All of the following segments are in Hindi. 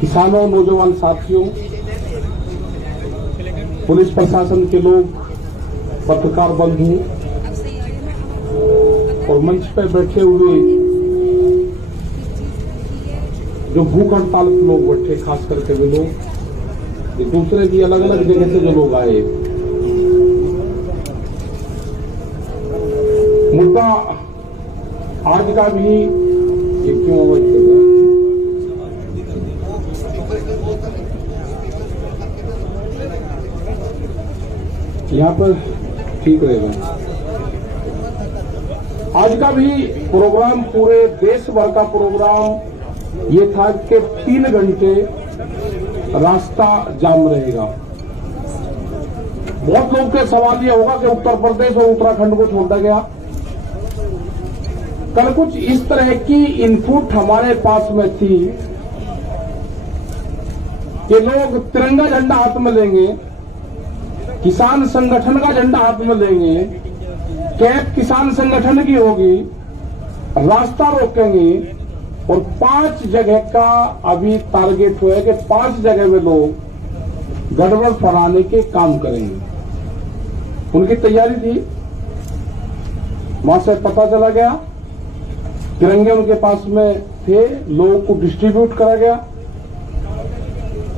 किसानों, नौजवान साथियों, पुलिस प्रशासन के लोग, पत्रकार बंधु और मंच पर बैठे हुए जो भूख हड़ताल के लोग बैठे, खास करके वे लोग, दूसरे भी अलग अलग जगह से जो लोग आए। मुद्दा आज का भी ये क्यों अवॉइड कर रहा है? यहाँ पर ठीक रहेगा। आज का भी प्रोग्राम, पूरे देश भर का प्रोग्राम ये था कि 3 घंटे रास्ता जाम रहेगा। बहुत लोग के सवाल ये होगा कि उत्तर प्रदेश और उत्तराखंड को छोड़ा गया। कल कुछ इस तरह की इनपुट हमारे पास में थी कि लोग तिरंगा झंडा हाथ में लेंगे, किसान संगठन का झंडा हाथ में लेंगे, कैप किसान संगठन की होगी, रास्ता रोकेंगे और 5 जगह का अभी टारगेट हुआ है कि 5 जगह में लोग गड़बड़ फैलाने के काम करेंगे। उनकी तैयारी थी। वहां से पता चला गया, तिरंगे उनके पास में थे, लोगों को डिस्ट्रीब्यूट करा गया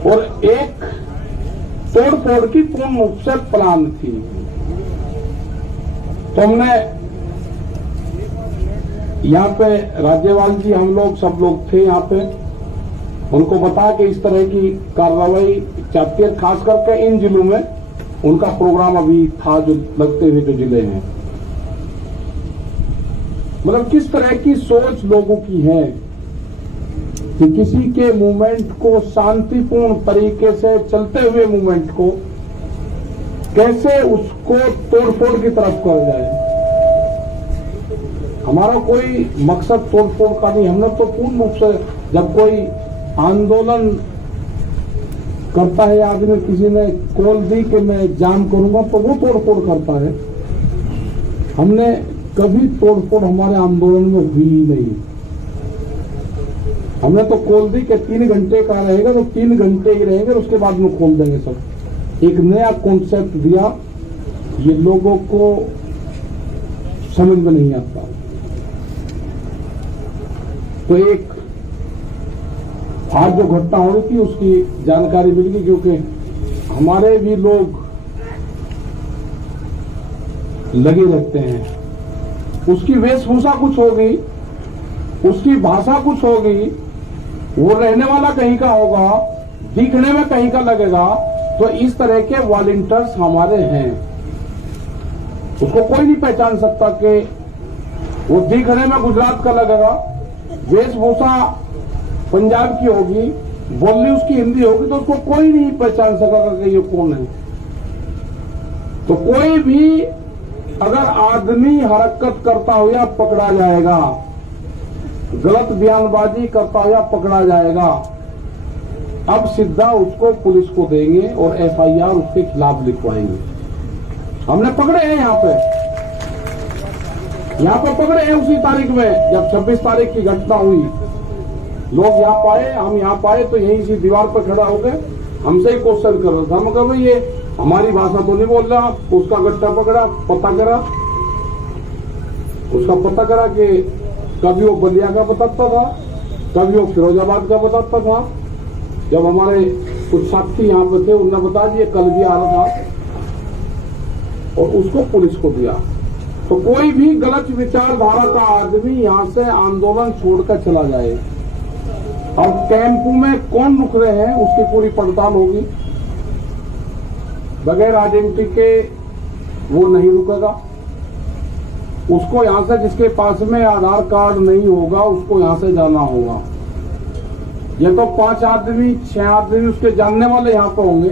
और एक तोड़ फोड़ की पूर्ण रूप से प्लान थी। तो हमने यहाँ पे राज्यपाल जी, हम लोग सब लोग थे यहाँ पे, उनको बता के इस तरह की कार्रवाई चाहती है। खास करके इन जिलों में उनका प्रोग्राम अभी था, जो लगते हुए जो जिले हैं, मतलब किस तरह की सोच लोगों की है कि किसी के मूवमेंट को, शांतिपूर्ण तरीके से चलते हुए मूवमेंट को कैसे उसको तोड़फोड़ की तरफ कर जाए। हमारा कोई मकसद तोड़फोड़ का नहीं। हमने तो पूर्ण रूप से, जब कोई आंदोलन करता है आदमी, किसी ने कॉल दी कि मैं जाम करूंगा, तो वो तोड़फोड़ करता है। हमने कभी तोड़फोड़ हमारे आंदोलन में हुई ही नहीं। हमने तो खोल दी कि 3 घंटे का रहेगा तो 3 घंटे ही रहेंगे, उसके बाद में खोल देंगे सब। एक नया कॉन्सेप्ट दिया, ये लोगों को समझ में नहीं आता। तो एक आज जो घटना हो रही थी उसकी जानकारी मिल गई, क्योंकि हमारे भी लोग लगे रहते हैं। उसकी वेशभूषा कुछ होगी, उसकी भाषा कुछ होगी, वो रहने वाला कहीं का होगा, दिखने में कहीं का लगेगा। तो इस तरह के वॉलंटियर्स हमारे हैं। उसको कोई नहीं पहचान सकता कि वो दिखने में गुजरात का लगेगा, वेशभूषा पंजाब की होगी, बोलनी उसकी हिंदी होगी, तो उसको कोई नहीं पहचान सकेगा कि ये कौन है। तो कोई भी अगर आदमी हरकत करता हो या पकड़ा जाएगा, गलत बयानबाजी करता हुआ पकड़ा जाएगा। अब सीधा उसको पुलिस को देंगे और एफआईआर उसके खिलाफ लिखवाएंगे। हमने पकड़े हैं यहाँ पे पकड़े हैं उसी तारीख में, जब 26 तारीख की घटना हुई। लोग यहाँ पाए, हम यहाँ पाए, तो यहीं इसी दीवार पर खड़ा हो गए, हमसे ही क्वेश्चन कर रहा था। हम कहा भाई ये हमारी भाषा तो नहीं बोल रहा। उसका गट्टा पकड़ा, पता करा, उसका पता करा कि कभी वो बलिया का बताता था, कभी वो फिरोजाबाद का बताता था। जब हमारे कुछ साथी यहाँ पे थे, उन्होंने बता दिया कल भी आ रहा था, और उसको पुलिस को दिया। तो कोई भी गलत विचारधारा का आदमी यहाँ से आंदोलन छोड़कर चला जाए, और कैंप में कौन रुक रहे हैं उसकी पूरी पड़ताल होगी। बगैर आइडेंटिटी के वो नहीं रुकेगा। उसको यहां से, जिसके पास में आधार कार्ड नहीं होगा, उसको यहां से जाना होगा। ये तो 5 आदमी 6 आदमी उसके जानने वाले यहां पर होंगे,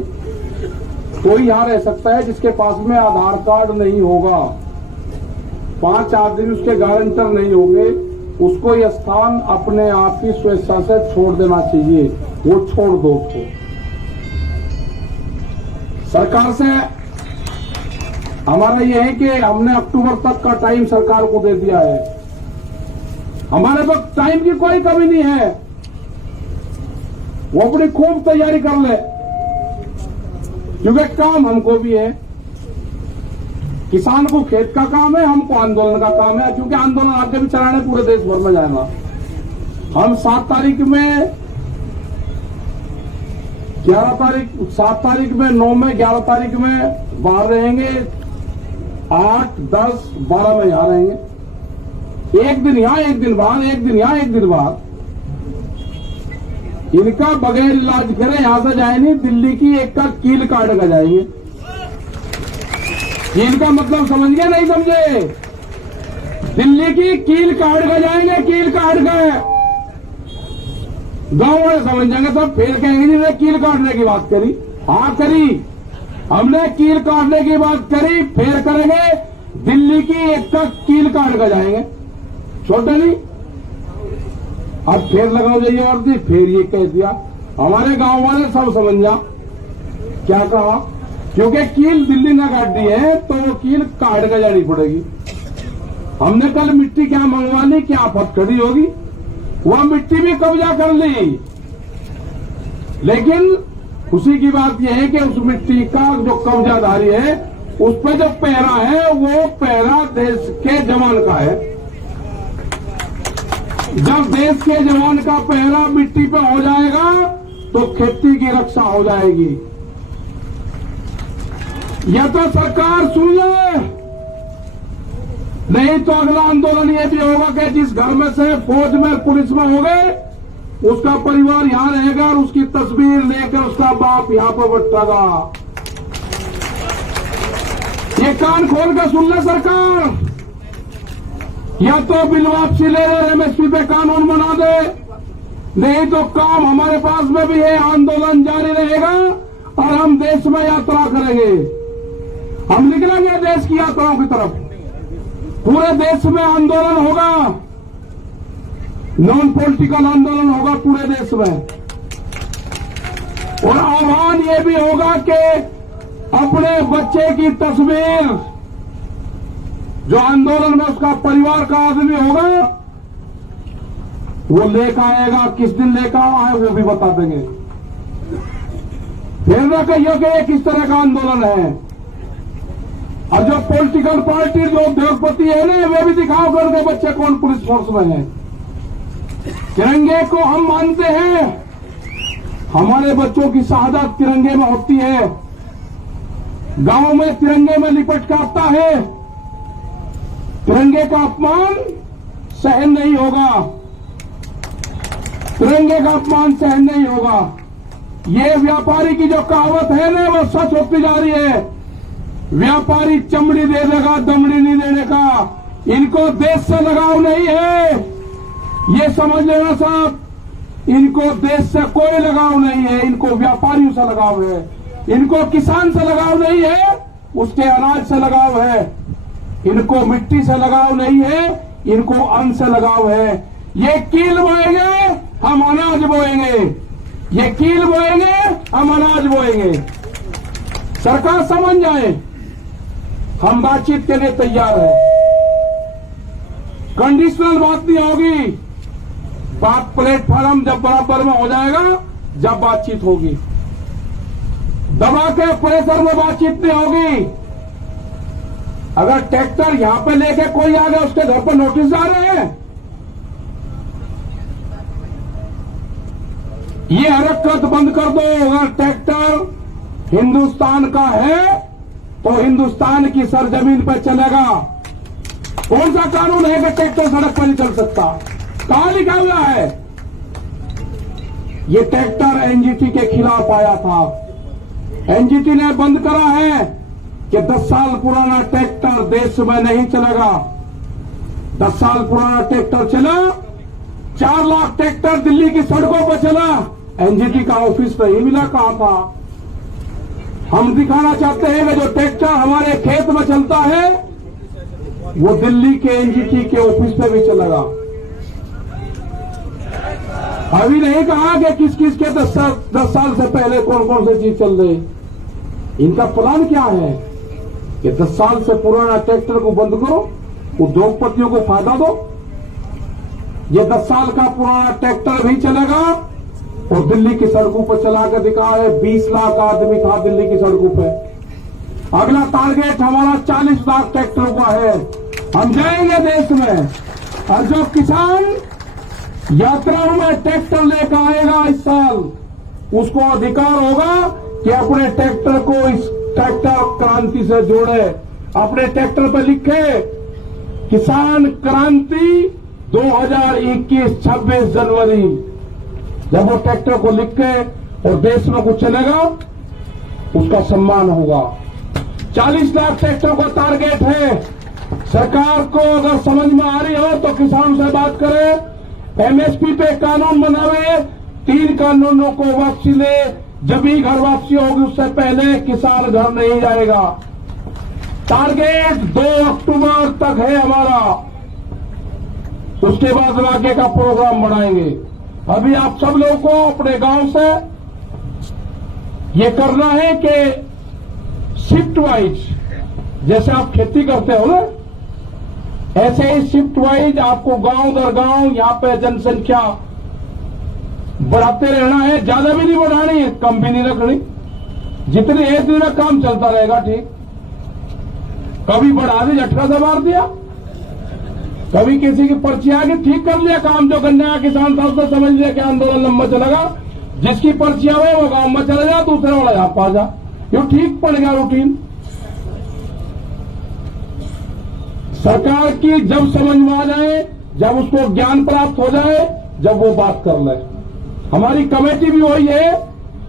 तो ही यहां रह सकता है। जिसके पास में आधार कार्ड नहीं होगा, 5 आदमी उसके गारंटर नहीं होंगे, उसको यह स्थान अपने आप की स्वेच्छा से छोड़ देना चाहिए। वो छोड़ दो उसको। सरकार से हमारा यह है कि हमने अक्टूबर तक का टाइम सरकार को दे दिया है। हमारे पास टाइम की कोई कमी नहीं है। वो अपनी खूब तैयारी कर ले, क्योंकि काम हमको भी है। किसान को खेत का काम है, हमको आंदोलन का काम है, क्योंकि आंदोलन आगे भी चलाने पूरे देश भर में जाएगा। हम 7 तारीख में 7 तारीख में 9 में 11 तारीख में बाहर रहेंगे, 8, 10, 12 में यहां रहेंगे। एक दिन यहां, एक दिन बाहर, एक दिन यहां, एक दिन बाहर। इनका बगैर इलाज करे यहां से जाए नहीं, दिल्ली की एक का कील काट कर जाएंगे। कील का मतलब समझ गए नहीं समझे? दिल्ली की कील काट कर जाएंगे, कील काट कर। गांव वाले समझ जाएंगे, सब फिर कहेंगे जिन्होंने कील काटने की बात करी। हाँ करी, हमने कील काटने की बात करी, फिर करेंगे दिल्ली की एक का कील काट कर जाएंगे, छोटे नहीं। अब फिर लगाओ जाइए वर्दी, फिर ये कह दिया। हमारे गांव वाले सब समझ जा क्या कहा, क्योंकि कील दिल्ली ने काट दी है तो वो कील काट कर जानी पड़ेगी। हमने कल मिट्टी क्या मंगवा ली, क्या आफत खड़ी होगी, वह मिट्टी भी कब्जा कर ली। लेकिन खुशी की बात यह है कि उस मिट्टी का जो कब्जाधारी है, उस पर जो पहरा है, वो पहरा देश के जवान का है। जब देश के जवान का पहरा मिट्टी पर हो जाएगा तो खेती की रक्षा हो जाएगी। यह तो सरकार सुन ले, नहीं तो अगला आंदोलन यह भी होगा कि जिस घर में से फौज में पुलिस में हो गए, उसका परिवार यहां रहेगा और उसकी तस्वीर लेकर उसका बाप यहां पर बैठेगा। ये कान खोल कर सुन ले सरकार, या तो बिल वापसी ले ले, एमएसपी पे कानून बना दे, नहीं तो काम हमारे पास में भी है, आंदोलन जारी रहेगा और हम देश में यात्रा करेंगे। हम निकलेंगे देश की यात्राओं की तरफ, पूरे देश में आंदोलन होगा, नॉन पॉलिटिकल आंदोलन होगा पूरे देश में। और आह्वान ये भी होगा कि अपने बच्चे की तस्वीर, जो आंदोलन में उसका परिवार का आदमी होगा, वो लेकर आएगा। किस दिन लेकर आए वो भी बता देंगे। फिर न कहिए कि ये किस तरह का आंदोलन है। और जो पॉलिटिकल पार्टी जो उद्योगपति है ना, वे भी दिखाओ कर के बच्चे कौन पुलिस फोर्स में है। तिरंगे को हम मानते हैं, हमारे बच्चों की शहादत तिरंगे में होती है। गांव में तिरंगे में लिपट कर आता है, तिरंगे का अपमान सहन नहीं होगा, तिरंगे का अपमान सहन नहीं होगा। ये व्यापारी की जो कहावत है ना, वो सच होती जा रही है। व्यापारी चमड़ी दे देगा, दमड़ी नहीं देने का। इनको देश से लगाव नहीं है, ये समझ लेना साहब। इनको देश से कोई लगाव नहीं है, इनको व्यापारियों से लगाव है। इनको किसान से लगाव नहीं है, उसके अनाज से लगाव है। इनको मिट्टी से लगाव नहीं है, इनको अन्न से लगाव है। ये कील बोएंगे, हम अनाज बोएंगे। ये कील बोएंगे, हम अनाज बोएंगे। सरकार समझ जाए, हम बातचीत के लिए तैयार हैं। कंडीशनल बात नहीं होगी, बात प्लेटफॉर्म जब बराबर में हो जाएगा, जब बातचीत होगी। दबा के प्रेशर में बातचीत नहीं होगी। अगर ट्रैक्टर यहां पे लेके कोई आ गया, उसके घर पर नोटिस जा रहे हैं। ये हरकत बंद कर दो। अगर ट्रैक्टर हिंदुस्तान का है तो हिंदुस्तान की सरजमीन पर चलेगा। कौन सा कानून है कि ट्रैक्टर सड़क पर नहीं चल सकता? कहां लिखा हुआ है? ये ट्रैक्टर एनजीटी के खिलाफ आया था। एनजीटी ने बंद करा है कि 10 साल पुराना ट्रैक्टर देश में नहीं चलेगा। 10 साल पुराना ट्रैक्टर चला, 4 लाख ट्रैक्टर दिल्ली की सड़कों पर चला। एनजीटी का ऑफिस नहीं मिला, कहां था? हम दिखाना चाहते हैं कि जो ट्रैक्टर हमारे खेत में चलता है, वो दिल्ली के एनजीटी के ऑफिस पे भी चलेगा। अभी नहीं कहा कि किस किस के 10 साल से पहले कौन कौन सी चीज चल रही। इनका प्लान क्या है कि 10 साल से पुराना ट्रैक्टर को बंद करो, उद्योगपतियों को फायदा दो। ये 10 साल का पुराना ट्रैक्टर भी चलेगा और दिल्ली की सड़कों पर चला कर दिखाए 20 लाख आदमी था दिल्ली की सड़कों पे। अगला टारगेट हमारा 40 लाख ट्रैक्टरों का है। हम जाएंगे देश में, और जो किसान यात्रा में ट्रैक्टर लेकर आएगा इस साल, उसको अधिकार होगा कि अपने ट्रैक्टर को इस ट्रैक्टर क्रांति से जोड़े। अपने ट्रैक्टर पर लिखे किसान क्रांति 2021 26 जनवरी। जब वो ट्रैक्टर को लिख के और देश में कुछ चलेगा, उसका सम्मान होगा। 40 लाख ट्रैक्टर का टारगेट है। सरकार को अगर समझ में आ रही हो तो किसानों से बात करें, एमएसपी पे कानून बनावे, 3 कानूनों को वापसी ले। जब ही घर वापसी होगी, उससे पहले किसान घर नहीं जाएगा। टारगेट 2 अक्टूबर तक है हमारा, उसके बाद आगे का प्रोग्राम बनाएंगे। अभी आप सब लोगों को अपने गांव से ये करना है कि शिफ्ट वाइज, जैसे आप खेती करते हो ना, ऐसे ही शिफ्ट वाइज आपको गांव दर गांव यहां पे जनसंख्या बढ़ाते रहना है। ज्यादा भी नहीं बढ़ानी, कम भी नहीं रखनी। जितनी एक दिन में काम चलता रहेगा, ठीक। कभी बढ़ा दी, झटका से मार दिया, कभी किसी की पर्ची आ गई, ठीक कर लिया काम। जो गन्ना किसान था उसने समझ लिया कि आंदोलन लंबा चलेगा, जिसकी पर्ची आवे वो गांव में चला जा, दूसरे वाला यहां पा जा। ये ठीक पड़ गया रूटीन। सरकार की जब समझ में आ जाए, जब उसको ज्ञान प्राप्त हो जाए, जब वो बात कर ले। हमारी कमेटी भी वही है,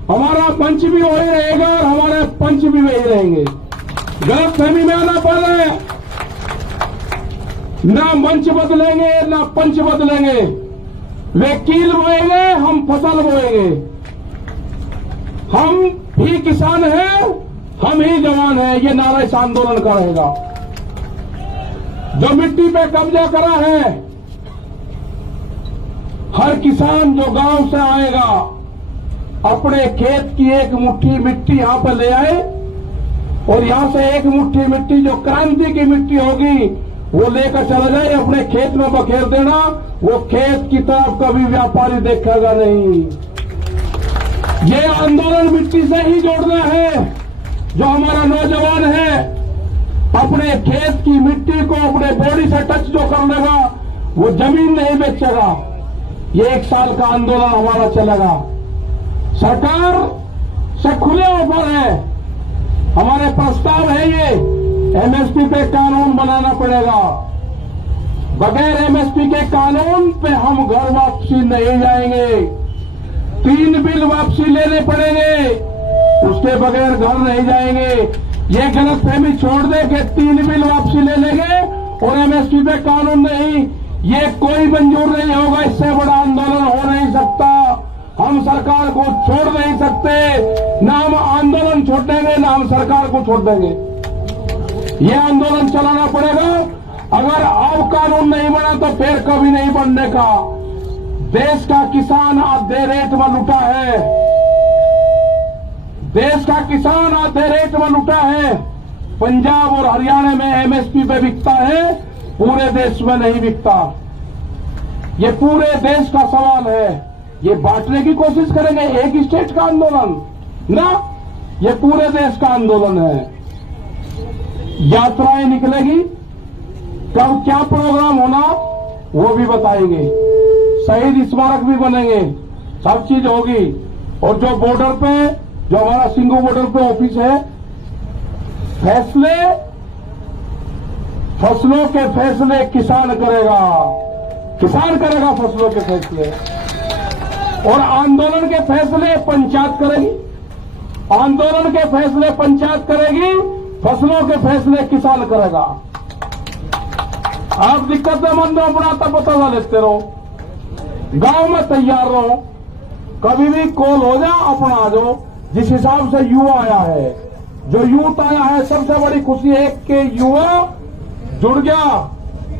हमारा मंच भी वही रहेगा, और हमारे पंच भी वही रहेंगे। गलत फहमी में आना पड़ रहा है। ना मंच बदलेंगे ना पंच बदलेंगे। वे कील बोएंगे, हम फसल बोएंगे। हम भी किसान हैं, हम ही जवान हैं। ये नारा इस आंदोलन का रहेगा। जो मिट्टी पे कब्जा करा है, हर किसान जो गांव से आएगा, अपने खेत की एक मुट्ठी मिट्टी यहां पर ले आए, और यहां से एक मुट्ठी मिट्टी जो क्रांति की मिट्टी होगी वो लेकर चला जाए, अपने खेत में बखेर देना। वो खेत की तरफ कभी व्यापारी देखेगा नहीं। ये आंदोलन मिट्टी से ही जोड़ना है। जो हमारा नौजवान है, अपने खेत की मिट्टी को अपने बॉडी से टच जो कर लेगा, वो जमीन नहीं बेचेगा। ये 1 साल का आंदोलन हमारा चलेगा। सरकार से खुले ऑफर है, हमारे प्रस्ताव है ये, एमएसपी पे कानून बनाना पड़ेगा। बगैर एमएसपी के कानून पे हम घर वापसी नहीं जाएंगे। 3 बिल वापसी लेने पड़ेंगे, उसके बगैर घर नहीं जाएंगे। ये गलतफहमी छोड़ दे कि 3 बिल वापसी ले लेंगे और एमएसपी पे कानून नहीं, ये कोई मंजूर नहीं होगा। इससे बड़ा आंदोलन हो नहीं सकता। हम सरकार को छोड़ नहीं सकते। ना हम आंदोलन छोड़ देंगे, ना हम सरकार को छोड़ देंगे। ये आंदोलन चलाना पड़ेगा। अगर अब कानून नहीं बना तो फिर कभी नहीं बनने का। देश का किसान आधे रेट में लुटा है। देश का किसान आधे रेट में लुटा है। पंजाब और हरियाणा में एमएसपी पे बिकता है, पूरे देश में नहीं बिकता। ये पूरे देश का सवाल है। ये बांटने की कोशिश करेंगे, एक स्टेट का आंदोलन ना, ये पूरे देश का आंदोलन है। यात्राएं निकलेगी, कब क्या प्रोग्राम होना वो भी बताएंगे। शहीद स्मारक भी बनेंगे, सब चीज होगी। और जो बॉर्डर पे, जो हमारा सिंगू बॉर्डर पे ऑफिस है, फैसले, फसलों के फैसले किसान करेगा। किसान करेगा फसलों के फैसले, और आंदोलन के फैसले पंचायत करेगी। आंदोलन के फैसले पंचायत करेगी, फसलों के फैसले किसान करेगा। आप दिक्कत में मंदो अपना तब बता लेते रहो, गांव में तैयार रहो, कभी भी कॉल हो जा, अपना आ जाओ। जिस हिसाब से युवा आया है, जो यूथ आया है, सबसे बड़ी खुशी है कि युवा जुड़ गया।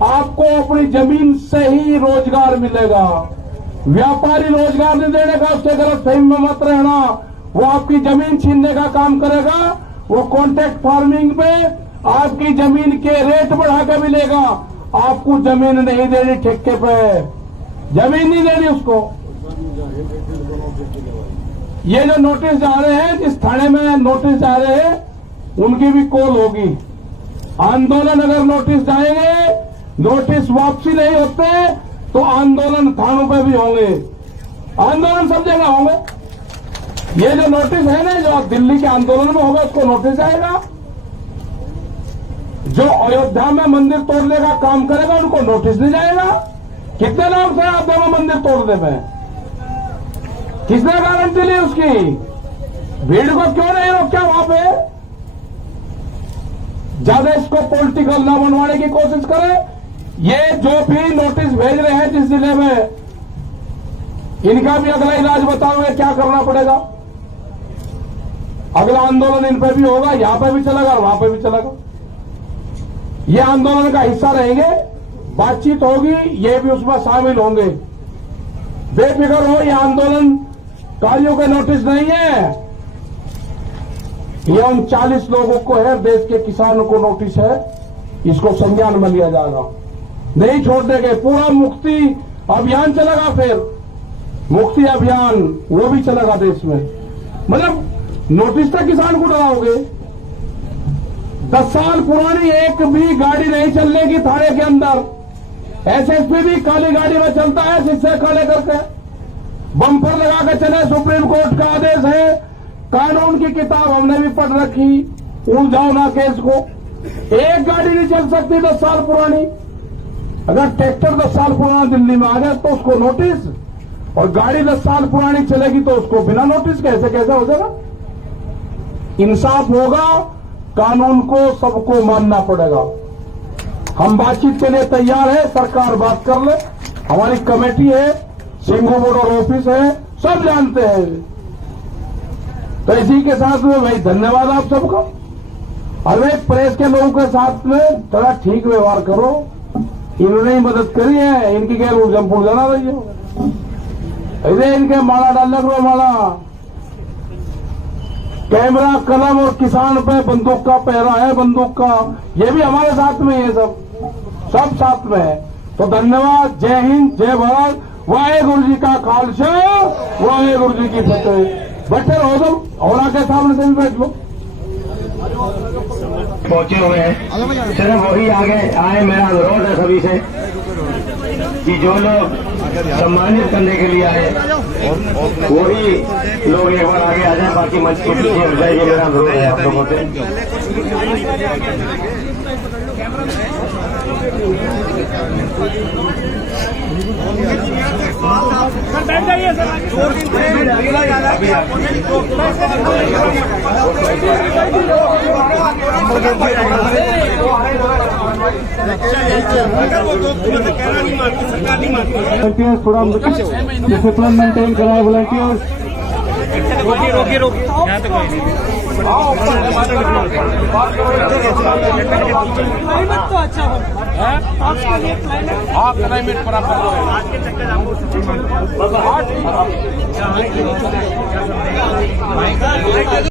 आपको अपनी जमीन से ही रोजगार मिलेगा। व्यापारी रोजगार नहीं देने का, उससे गलत फहमी में मत रहना। वो आपकी जमीन छीनने का काम करेगा। वो कॉन्ट्रैक्ट फार्मिंग में आपकी जमीन के रेट बढ़ा कर मिलेगा। आपको जमीन नहीं देनी ठेके पे, जमीन नहीं देनी उसको। ये जो नोटिस जा रहे हैं, जिस थाने में नोटिस जा रहे हैं उनकी भी कॉल होगी। आंदोलन अगर नोटिस जाएंगे, नोटिस वापसी नहीं होते तो आंदोलन थानों पे भी होंगे, आंदोलन सब जगह होंगे। ये जो नोटिस है ना, जो दिल्ली के आंदोलन में होगा उसको नोटिस आएगा। जो अयोध्या में मंदिर तोड़ने का काम करेगा उनको नोटिस नहीं जाएगा। कितने लोग थे अयोध्या में मंदिर तोड़ने में? किसने गारंटी ली उसकी? भीड़ को क्यों नहीं रोका वहां पे? ज्यादा इसको पॉलिटिकल ना बनवाने की कोशिश करें। ये जो भी नोटिस भेज रहे हैं जिस जिले में, इनका भी अगला इलाज बताओगे क्या करना पड़ेगा। अगला आंदोलन इन पे भी होगा, यहां पे भी चलेगा और वहां पे भी चलेगा। ये आंदोलन का हिस्सा रहेंगे, बातचीत होगी, ये भी उसमें शामिल होंगे। बेफिक्र हो, ये आंदोलनकारियों के नोटिस नहीं है, ये उन 40 लोगों को है, देश के किसानों को नोटिस है। इसको संज्ञान में लिया जाएगा, नहीं छोड़ देंगे। पूरा मुक्ति अभियान चलेगा, फिर मुक्ति अभियान वो भी चलेगा देश में। मतलब नोटिस तक किसान को डराओगे। 10 साल पुरानी एक भी गाड़ी नहीं चलने की थाने के अंदर। एसएसपी भी काली गाड़ी में चलता है, शीशे काले करके बम्पर लगा के चले। सुप्रीम कोर्ट का आदेश है, कानून की किताब हमने भी पढ़ रखी, उलझाओ ना केस को। एक गाड़ी नहीं चल सकती 10 साल पुरानी। अगर ट्रैक्टर 10 साल पुराना दिल्ली में आ जाए तो उसको नोटिस, और गाड़ी 10 साल पुरानी चलेगी तो उसको बिना नोटिस कैसे हो जाएगा? इंसाफ होगा, कानून को सबको मानना पड़ेगा। हम बातचीत के लिए तैयार है, सरकार बात कर ले। हमारी कमेटी है, सिंघू बॉर्डर ऑफिस है, सब जानते हैं। तो इसी के साथ में भाई धन्यवाद आप सबका। और भाई प्रेस के लोगों के साथ में थोड़ा ठीक व्यवहार करो। इन्होंने ही मदद करी है, इनकी क्या उलझन पुलझन आ रही है। ऐसे इनके माला डालने को माला, कैमरा, कलम और किसान पे बंदूक का पहरा है, बंदूक का। ये भी हमारे साथ में है, सब साथ में है। तो धन्यवाद, जय हिंद, जय भारत, वाहेगुरु जी का खालसा, वाहेगुरु जी की फतेह। बैठे रहो तुम, और आके सामने से भी बैठ लो। पहुंचे हुए हैं, सिर्फ वही आगे आए। मेरा अनुरोध है सभी से कि जो लोग सम्मानित करने के लिए आए वही लोग एक बार आगे आ जाए, बाकी मंच के पीछे हट जाए। ये मेरा अनुरोध है आप लोगों से। बैठ जाइए सर। वॉलंटियर्स थोड़ा डिसिप्लिन मेंटेन कराए। वॉलंटियर्स रोकिए यहाँ तो कोई नहीं। क्लाइमेट तो अच्छा हो, क्लाइमेट बराबर।